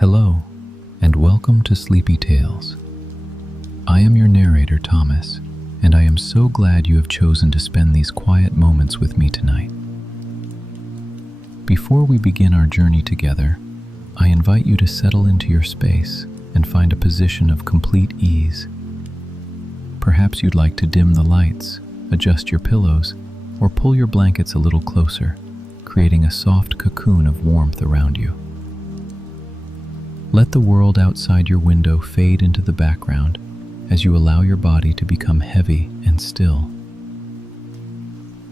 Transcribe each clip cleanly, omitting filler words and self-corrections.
Hello, and welcome to Sleepy Tales. I am your narrator, Thomas, and I am so glad you have chosen to spend these quiet moments with me tonight. Before we begin our journey together, I invite you to settle into your space and find a position of complete ease. Perhaps you'd like to dim the lights, adjust your pillows, or pull your blankets a little closer, creating a soft cocoon of warmth around you. Let the world outside your window fade into the background as you allow your body to become heavy and still.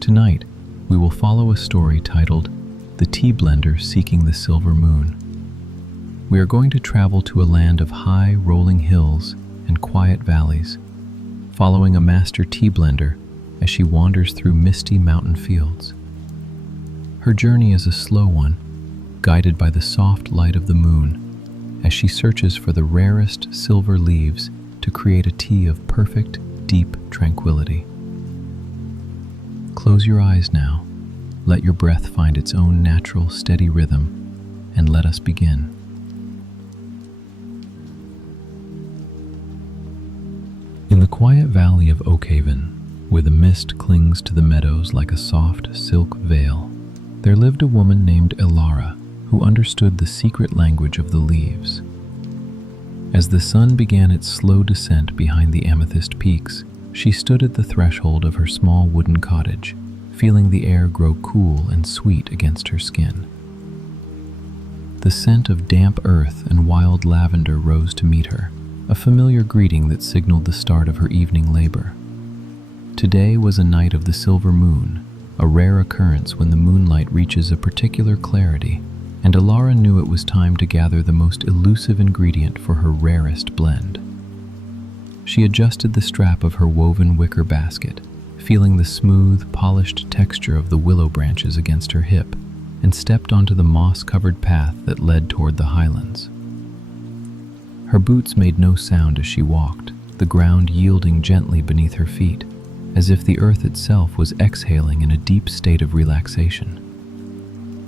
Tonight, we will follow a story titled The Tea Blender Seeking the Silver Moon. We are going to travel to a land of high, rolling hills and quiet valleys, following a master tea blender as she wanders through misty mountain fields. Her journey is a slow one, guided by the soft light of the moon, as she searches for the rarest silver leaves to create a tea of perfect, deep tranquility. Close your eyes now, let your breath find its own natural, steady rhythm, and let us begin. In the quiet valley of Oakhaven, where the mist clings to the meadows like a soft silk veil, there lived a woman named Elara, who understood the secret language of the leaves. As the sun began its slow descent behind the amethyst peaks, she stood at the threshold of her small wooden cottage, feeling the air grow cool and sweet against her skin. The scent of damp earth and wild lavender rose to meet her, a familiar greeting that signaled the start of her evening labor. Today was a night of the silver moon, a rare occurrence when the moonlight reaches a particular clarity, and Elara knew it was time to gather the most elusive ingredient for her rarest blend. She adjusted the strap of her woven wicker basket, feeling the smooth, polished texture of the willow branches against her hip, and stepped onto the moss-covered path that led toward the highlands. Her boots made no sound as she walked, the ground yielding gently beneath her feet, as if the earth itself was exhaling in a deep state of relaxation.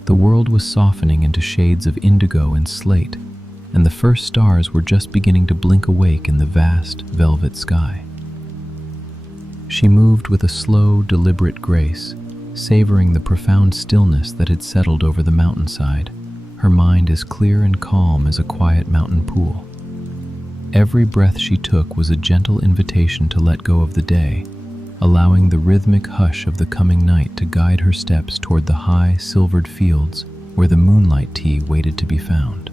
The world was softening into shades of indigo and slate, and the first stars were just beginning to blink awake in the vast, velvet sky. She moved with a slow, deliberate grace, savoring the profound stillness that had settled over the mountainside, her mind as clear and calm as a quiet mountain pool. Every breath she took was a gentle invitation to let go of the day, allowing the rhythmic hush of the coming night to guide her steps toward the high, silvered fields where the moonlight tea waited to be found.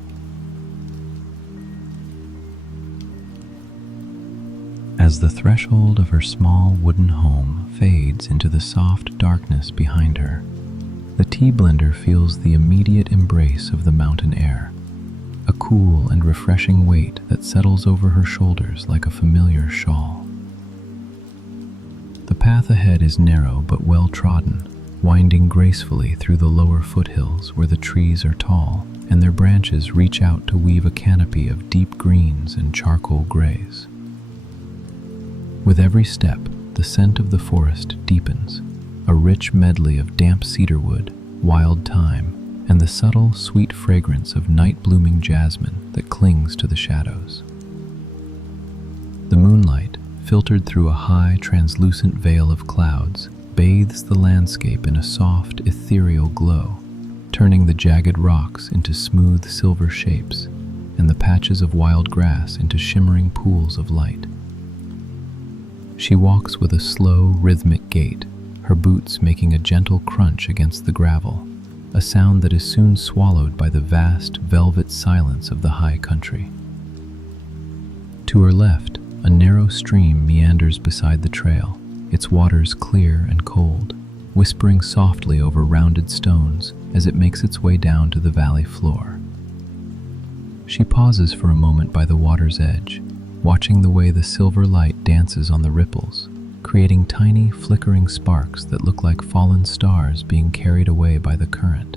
As the threshold of her small wooden home fades into the soft darkness behind her, the tea blender feels the immediate embrace of the mountain air, a cool and refreshing weight that settles over her shoulders like a familiar shawl. The path ahead is narrow but well-trodden, winding gracefully through the lower foothills where the trees are tall and their branches reach out to weave a canopy of deep greens and charcoal grays. With every step, the scent of the forest deepens, a rich medley of damp cedarwood, wild thyme, and the subtle, sweet fragrance of night-blooming jasmine that clings to the shadows. The moonlight, filtered through a high, translucent veil of clouds, bathes the landscape in a soft, ethereal glow, turning the jagged rocks into smooth silver shapes and the patches of wild grass into shimmering pools of light. She walks with a slow, rhythmic gait, her boots making a gentle crunch against the gravel, a sound that is soon swallowed by the vast, velvet silence of the high country. To her left, a narrow stream meanders beside the trail, its waters clear and cold, whispering softly over rounded stones as it makes its way down to the valley floor. She pauses for a moment by the water's edge, watching the way the silver light dances on the ripples, creating tiny, flickering sparks that look like fallen stars being carried away by the current.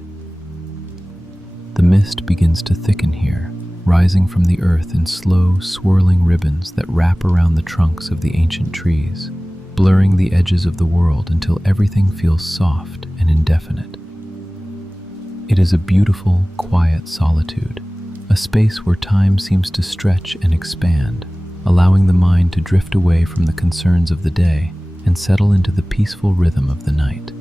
The mist begins to thicken here, rising from the earth in slow, swirling ribbons that wrap around the trunks of the ancient trees, blurring the edges of the world until everything feels soft and indefinite. It is a beautiful, quiet solitude, a space where time seems to stretch and expand, allowing the mind to drift away from the concerns of the day and settle into the peaceful rhythm of the night.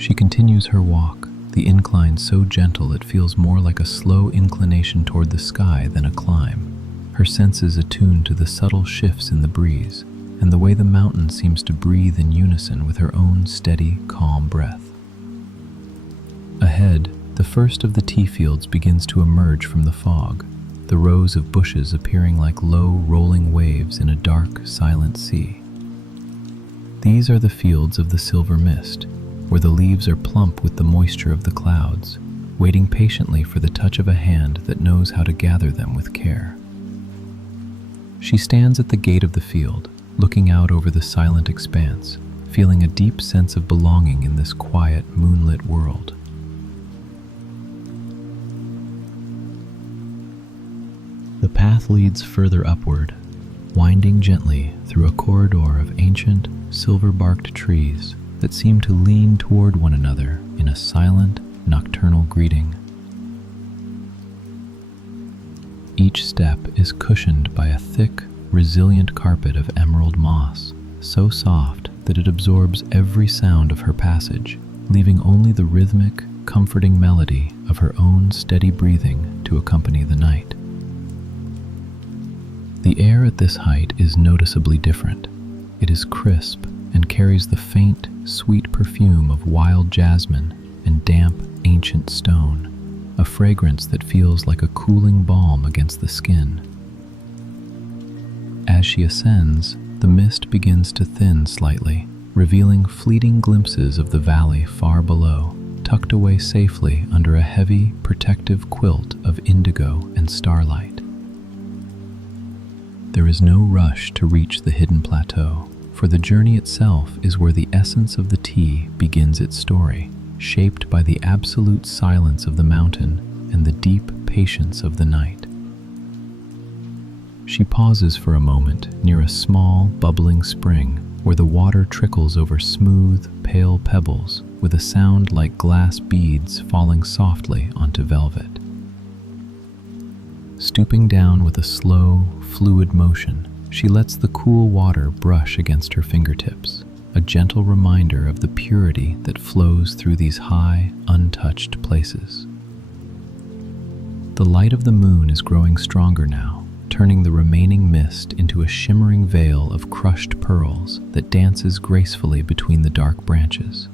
She continues her walk, the incline so gentle it feels more like a slow inclination toward the sky than a climb, her senses attuned to the subtle shifts in the breeze and the way the mountain seems to breathe in unison with her own steady, calm breath. Ahead, the first of the tea fields begins to emerge from the fog, the rows of bushes appearing like low, rolling waves in a dark, silent sea. These are the fields of the silver mist, where the leaves are plump with the moisture of the clouds, waiting patiently for the touch of a hand that knows how to gather them with care. She stands at the gate of the field, looking out over the silent expanse, feeling a deep sense of belonging in this quiet, moonlit world. The path leads further upward, winding gently through a corridor of ancient, silver-barked trees that seem to lean toward one another in a silent, nocturnal greeting. Each step is cushioned by a thick, resilient carpet of emerald moss, so soft that it absorbs every sound of her passage, leaving only the rhythmic, comforting melody of her own steady breathing to accompany the night. The air at this height is noticeably different. It is crisp and carries the faint, sweet perfume of wild jasmine and damp, ancient stone, a fragrance that feels like a cooling balm against the skin. As she ascends, the mist begins to thin slightly, revealing fleeting glimpses of the valley far below, tucked away safely under a heavy, protective quilt of indigo and starlight. There is no rush to reach the hidden plateau, for the journey itself is where the essence of the tea begins its story, shaped by the absolute silence of the mountain and the deep patience of the night. She pauses for a moment near a small, bubbling spring where the water trickles over smooth, pale pebbles with a sound like glass beads falling softly onto velvet. Stooping down with a slow, fluid motion, she lets the cool water brush against her fingertips, a gentle reminder of the purity that flows through these high, untouched places. The light of the moon is growing stronger now, turning the remaining mist into a shimmering veil of crushed pearls that dances gracefully between the dark branches.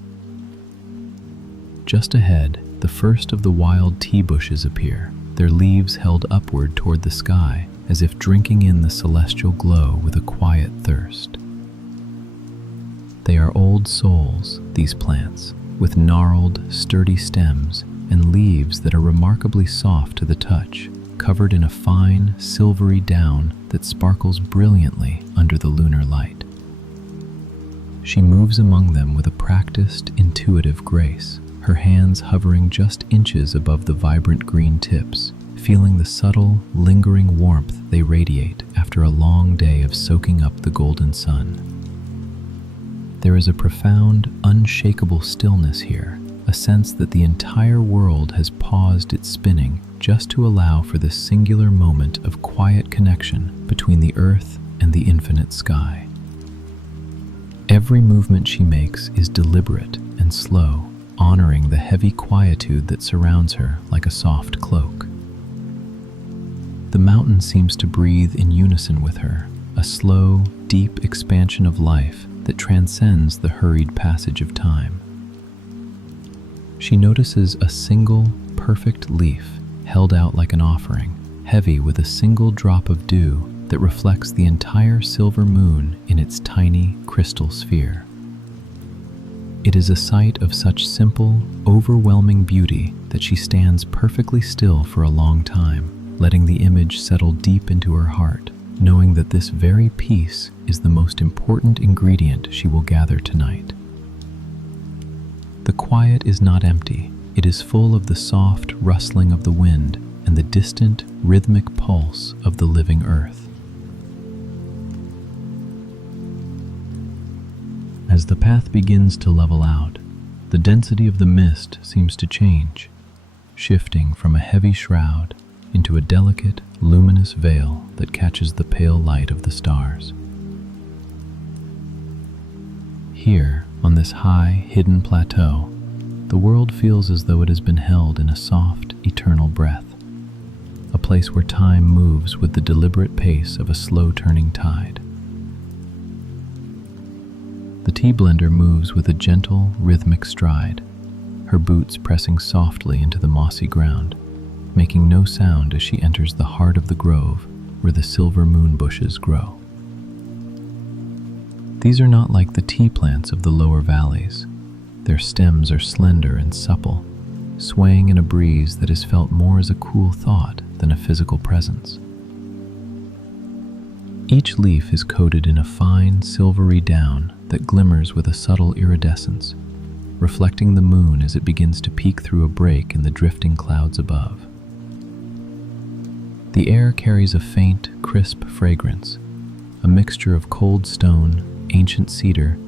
Just ahead, the first of the wild tea bushes appear, their leaves held upward toward the sky, as if drinking in the celestial glow with a quiet thirst. They are old souls, these plants, with gnarled, sturdy stems and leaves that are remarkably soft to the touch, covered in a fine, silvery down that sparkles brilliantly under the lunar light. She moves among them with a practiced, intuitive grace, her hands hovering just inches above the vibrant green tips, feeling the subtle, lingering warmth they radiate after a long day of soaking up the golden sun. There is a profound, unshakable stillness here, a sense that the entire world has paused its spinning just to allow for this singular moment of quiet connection between the earth and the infinite sky. Every movement she makes is deliberate and slow, honoring the heavy quietude that surrounds her like a soft cloak. The mountain seems to breathe in unison with her, a slow, deep expansion of life that transcends the hurried passage of time. She notices a single, perfect leaf held out like an offering, heavy with a single drop of dew that reflects the entire silver moon in its tiny crystal sphere. It is a sight of such simple, overwhelming beauty that she stands perfectly still for a long time, letting the image settle deep into her heart, knowing that this very piece is the most important ingredient she will gather tonight. The quiet is not empty. It is full of the soft rustling of the wind and the distant, rhythmic pulse of the living earth. As the path begins to level out, the density of the mist seems to change. shifting from a heavy shroud into a delicate, luminous veil that catches the pale light of the stars. Here, on this high, hidden plateau, the world feels as though it has been held in a soft, eternal breath, a place where time moves with the deliberate pace of a slow-turning tide. The tea blender moves with a gentle, rhythmic stride, her boots pressing softly into the mossy ground, making no sound as she enters the heart of the grove where the silver moon bushes grow. These are not like the tea plants of the lower valleys. Their stems are slender and supple, swaying in a breeze that is felt more as a cool thought than a physical presence. Each leaf is coated in a fine, silvery down that glimmers with a subtle iridescence, reflecting the moon as it begins to peek through a break in the drifting clouds above. The air carries a faint, crisp fragrance, a mixture of cold stone, ancient cedar,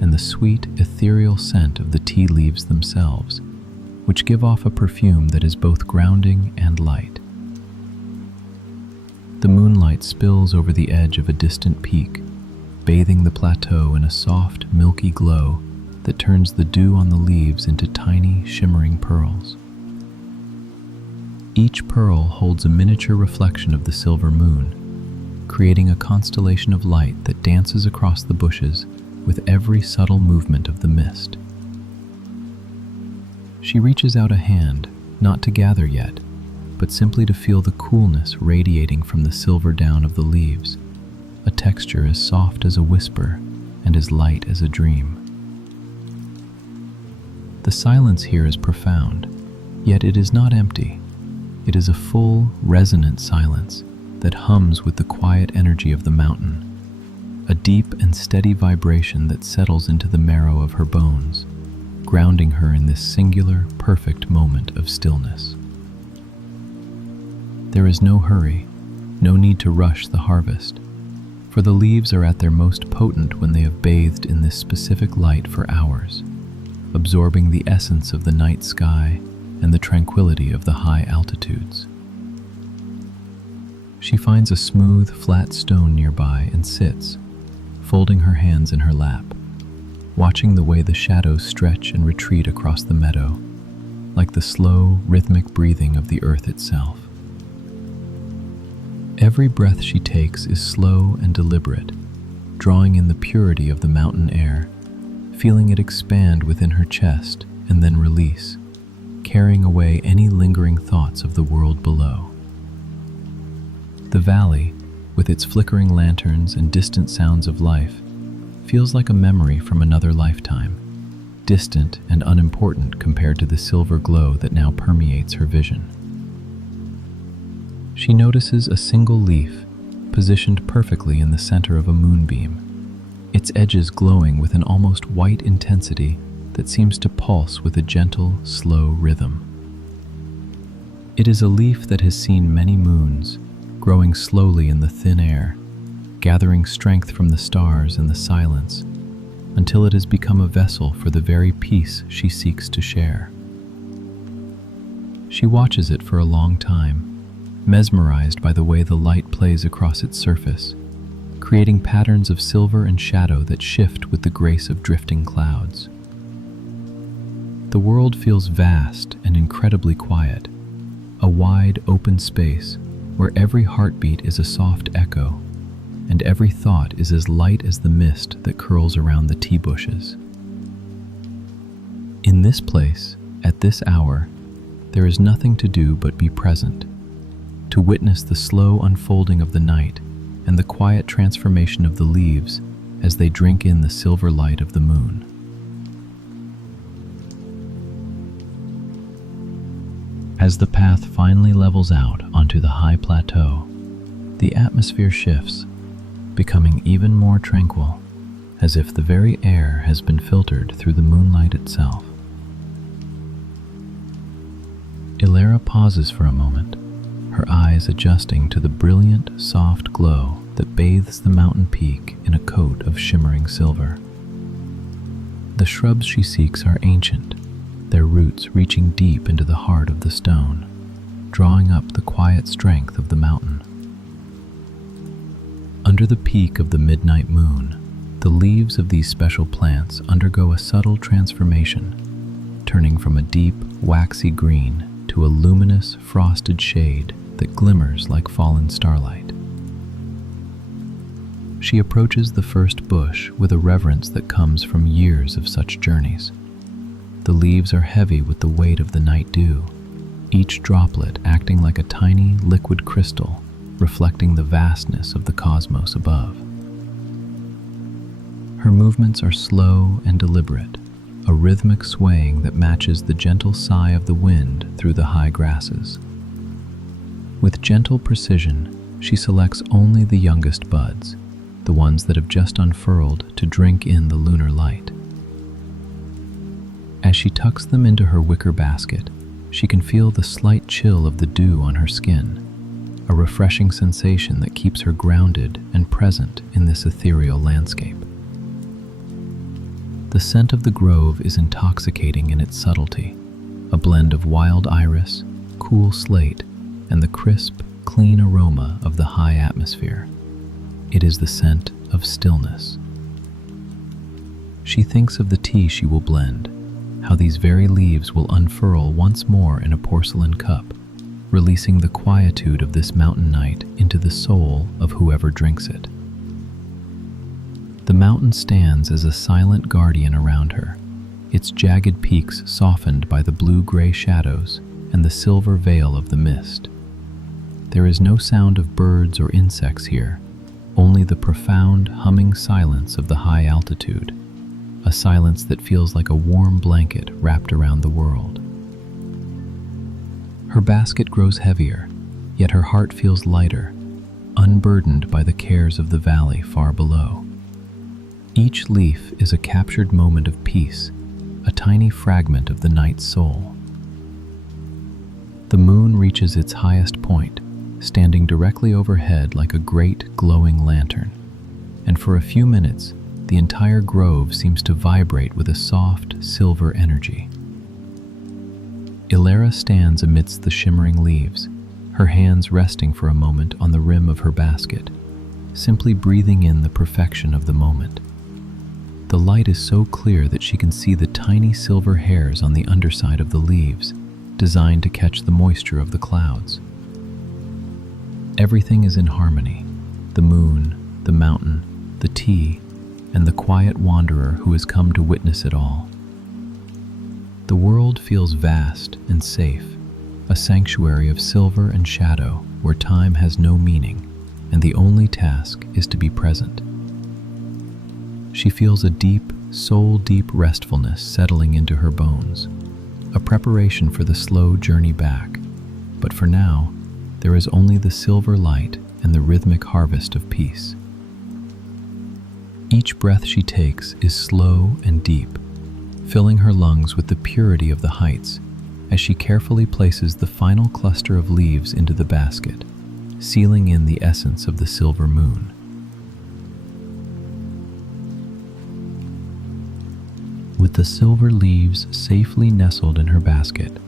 and the sweet, ethereal scent of the tea leaves themselves, which give off a perfume that is both grounding and light. The moonlight spills over the edge of a distant peak, bathing the plateau in a soft, milky glow that turns the dew on the leaves into tiny, shimmering pearls. Each pearl holds a miniature reflection of the silver moon, creating a constellation of light that dances across the bushes with every subtle movement of the mist. She reaches out a hand, not to gather yet, but simply to feel the coolness radiating from the silver down of the leaves, a texture as soft as a whisper and as light as a dream. The silence here is profound, yet it is not empty. It is a full, resonant silence that hums with the quiet energy of the mountain, a deep and steady vibration that settles into the marrow of her bones, grounding her in this singular, perfect moment of stillness. There is no hurry, no need to rush the harvest, for the leaves are at their most potent when they have bathed in this specific light for hours, absorbing the essence of the night sky and the tranquility of the high altitudes. She finds a smooth, flat stone nearby and sits, folding her hands in her lap, watching the way the shadows stretch and retreat across the meadow, like the slow, rhythmic breathing of the earth itself. Every breath she takes is slow and deliberate, drawing in the purity of the mountain air, feeling it expand within her chest and then release, carrying away any lingering thoughts of the world below. The valley, with its flickering lanterns and distant sounds of life, feels like a memory from another lifetime, distant and unimportant compared to the silver glow that now permeates her vision. She notices a single leaf, positioned perfectly in the center of a moonbeam, its edges glowing with an almost white intensity that seems to pulse with a gentle, slow rhythm. It is a leaf that has seen many moons, growing slowly in the thin air, gathering strength from the stars and the silence, until it has become a vessel for the very peace she seeks to share. She watches it for a long time, mesmerized by the way the light plays across its surface, creating patterns of silver and shadow that shift with the grace of drifting clouds. The world feels vast and incredibly quiet, a wide, open space where every heartbeat is a soft echo, and every thought is as light as the mist that curls around the tea bushes. In this place, at this hour, there is nothing to do but be present, to witness the slow unfolding of the night and the quiet transformation of the leaves as they drink in the silver light of the moon. As the path finally levels out onto the high plateau, the atmosphere shifts, becoming even more tranquil, as if the very air has been filtered through the moonlight itself. Ilara pauses for a moment, her eyes adjusting to the brilliant, soft glow that bathes the mountain peak in a coat of shimmering silver. The shrubs she seeks are ancient, their roots reaching deep into the heart of the stone, drawing up the quiet strength of the mountain. Under the peak of the midnight moon, the leaves of these special plants undergo a subtle transformation, turning from a deep, waxy green to a luminous, frosted shade that glimmers like fallen starlight. She approaches the first bush with a reverence that comes from years of such journeys. The leaves are heavy with the weight of the night dew, each droplet acting like a tiny liquid crystal, reflecting the vastness of the cosmos above. Her movements are slow and deliberate, a rhythmic swaying that matches the gentle sigh of the wind through the high grasses. With gentle precision, she selects only the youngest buds, the ones that have just unfurled to drink in the lunar light. As she tucks them into her wicker basket, she can feel the slight chill of the dew on her skin, a refreshing sensation that keeps her grounded and present in this ethereal landscape. The scent of the grove is intoxicating in its subtlety, a blend of wild iris, cool slate, and the crisp, clean aroma of the high atmosphere. It is the scent of stillness. She thinks of the tea she will blend, how these very leaves will unfurl once more in a porcelain cup, releasing the quietude of this mountain night into the soul of whoever drinks it. The mountain stands as a silent guardian around her, its jagged peaks softened by the blue-gray shadows and the silver veil of the mist. There is no sound of birds or insects here, only the profound, humming silence of the high altitude, a silence that feels like a warm blanket wrapped around the world. Her basket grows heavier, yet her heart feels lighter, unburdened by the cares of the valley far below. Each leaf is a captured moment of peace, a tiny fragment of the night's soul. The moon reaches its highest point, standing directly overhead like a great glowing lantern, and for a few minutes, the entire grove seems to vibrate with a soft, silver energy. Ilara stands amidst the shimmering leaves, her hands resting for a moment on the rim of her basket, simply breathing in the perfection of the moment. The light is so clear that she can see the tiny silver hairs on the underside of the leaves, designed to catch the moisture of the clouds. Everything is in harmony: the moon, the mountain, the tea, and the quiet wanderer who has come to witness it all. The world feels vast and safe, a sanctuary of silver and shadow where time has no meaning, and the only task is to be present. She feels a deep, soul-deep restfulness settling into her bones, a preparation for the slow journey back. But for now, there is only the silver light and the rhythmic harvest of peace. Each breath she takes is slow and deep, filling her lungs with the purity of the heights as she carefully places the final cluster of leaves into the basket, sealing in the essence of the silver moon. With the silver leaves safely nestled in her basket,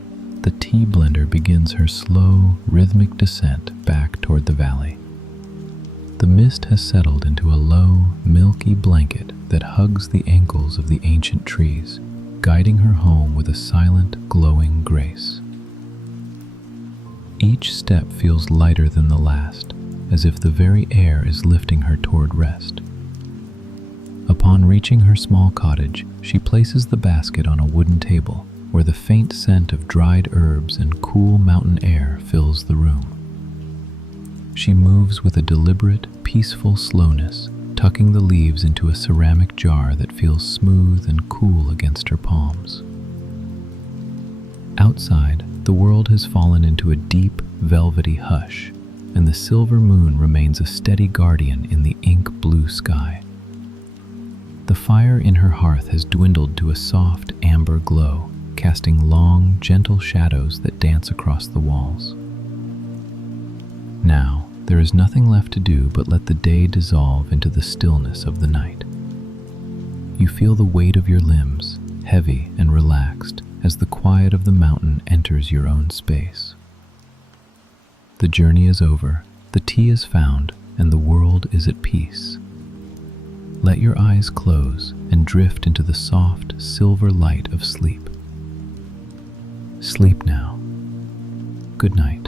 the tea blender begins her slow, rhythmic descent back toward the valley. The mist has settled into a low, milky blanket that hugs the ankles of the ancient trees, guiding her home with a silent, glowing grace. Each step feels lighter than the last, as if the very air is lifting her toward rest. Upon reaching her small cottage, she places the basket on a wooden table where the faint scent of dried herbs and cool mountain air fills the room. She moves with a deliberate, peaceful slowness, tucking the leaves into a ceramic jar that feels smooth and cool against her palms. Outside, the world has fallen into a deep, velvety hush, and the silver moon remains a steady guardian in the ink-blue sky. The fire in her hearth has dwindled to a soft, amber glow, casting long, gentle shadows that dance across the walls. Now, there is nothing left to do but let the day dissolve into the stillness of the night. You feel the weight of your limbs, heavy and relaxed, as the quiet of the mountain enters your own space. The journey is over, the tea is found, and the world is at peace. Let your eyes close and drift into the soft, silver light of sleep. Sleep now. Good night.